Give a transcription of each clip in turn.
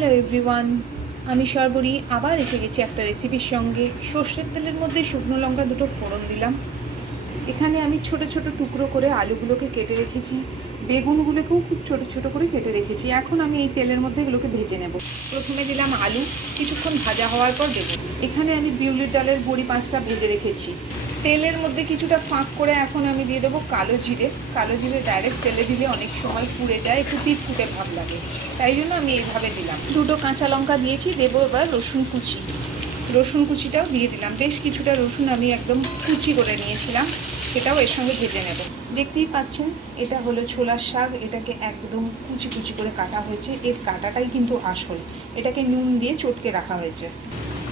Hello everyone, আমি সর্বরী আবার এসে গেছি একটা রেসিপির সঙ্গে। সর্ষের তেলের মধ্যে শুকনো লঙ্কা দুটো ফোড়ন দিলাম। এখানে আমি ছোট ছোট টুকরো করে আলুগুলোকে কেটে রেখেছি, বেগুনগুলোকেও খুব ছোট ছোট করে কেটে রেখেছি। এখন আমি এই তেলের মধ্যে এগুলোকে ভেজে নেব। প্রথমে দিলাম আলু, কিছুক্ষণ ভাজা হওয়ার পর বেগুন। এখানে আমি বিউলির ডালের বড়ি 5টা ভেজে রেখেছি। তেলের মধ্যে কিছুটা ফাঁক করে এখন আমি দিয়ে দেবো কালো জিরে। কালো জিরে ডাইরেক্ট তেলে দিলে অনেক সময় পুড়ে যায়, একটু তিতকুটে ভাব লাগে, তাই জন্য আমি এইভাবে দিলাম। দুটো কাঁচা লঙ্কা দিয়েছি, দেবো এবার রসুন কুচি। রসুন কুচিটাও দিয়ে দিলাম। বেশ কিছুটা রসুন আমি একদম কুচি করে নিয়েছিলাম, সেটাও এর সঙ্গে ভেজে নেব। দেখতেই পাচ্ছেন এটা হলো ছোলার শাক। এটাকে একদম কুচি কুচি করে কাটা হয়েছে। এর কাটাটাই কিন্তু আসল। এটাকে নুন দিয়ে চটকে রাখা হয়েছে।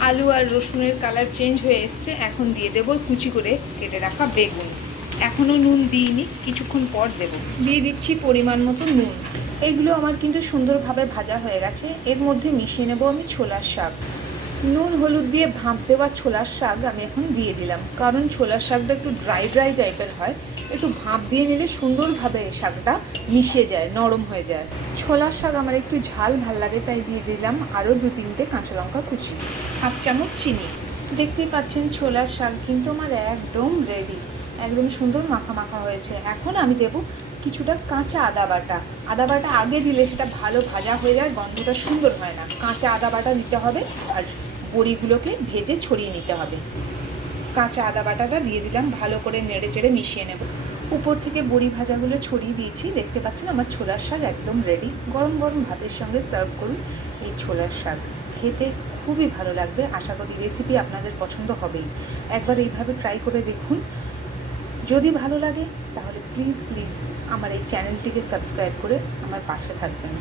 আলু আর রসুনের কালার চেঞ্জ হয়ে এসছে। এখন দিয়ে দেবো কুচি করে কেটে রাখা বেগুন। এখনও নুন দিইনি, কিছুক্ষণ পর দেব। দিয়ে দিচ্ছি পরিমাণ মতো নুন। এগুলো আমার কিন্তু সুন্দরভাবে ভাজা হয়ে গেছে। এর মধ্যে মিশিয়ে নেব আমি ছোলার শাক। নুন হলুদ দিয়ে ভাপ দেওয়া ছোলার শাক আমি এখন দিয়ে দিলাম, কারণ ছোলার শাকটা একটু ড্রাই ড্রাই টাইপের হয়। একটু ভাপ দিয়ে নিলে সুন্দরভাবে এই শাকটা মিশে যায়, নরম হয়ে যায়। ছোলার শাক আমার একটু ঝাল ভাল লাগে, তাই দিয়ে দিলাম আরও 2-3টে কাঁচা লঙ্কা কুচি, 1 চামচ চিনি। দেখতেই পাচ্ছেন ছোলার শাক কিন্তু আমার একদম রেডি, একদম সুন্দর মাখা মাখা হয়েছে। এখন আমি দেবো কিছুটা কাঁচা আদা বাটা। আদা বাটা আগে দিলে সেটা ভালো ভাজা হয়ে যায়, গন্ধটা সুন্দর হয় না। কাঁচা আদা বাটা দিতে হবে আর বড়িগুলোকে ভেজে ছড়িয়ে নিতে হবে। কাঁচা আদা বাটাটা দিয়ে দিলাম, ভালো করে নেড়ে চেড়ে মিশিয়ে নেব। উপর থেকে বড়ি ভাজাগুলো ছড়িয়ে দিয়েছি। দেখতে পাচ্ছেন আমার ছোলার শাক একদম রেডি। গরম গরম ভাতের সঙ্গে সার্ভ করুন এই ছোলার শাক, খেতে খুবই ভালো লাগবে। আশা করি রেসিপি আপনাদের পছন্দ হবেই। একবার এইভাবে ট্রাই করে দেখুন। যদি ভালো লাগে তাহলে প্লিজ আমার এই চ্যানেলটিকে সাবস্ক্রাইব করে আমার পাশে থাকবেন।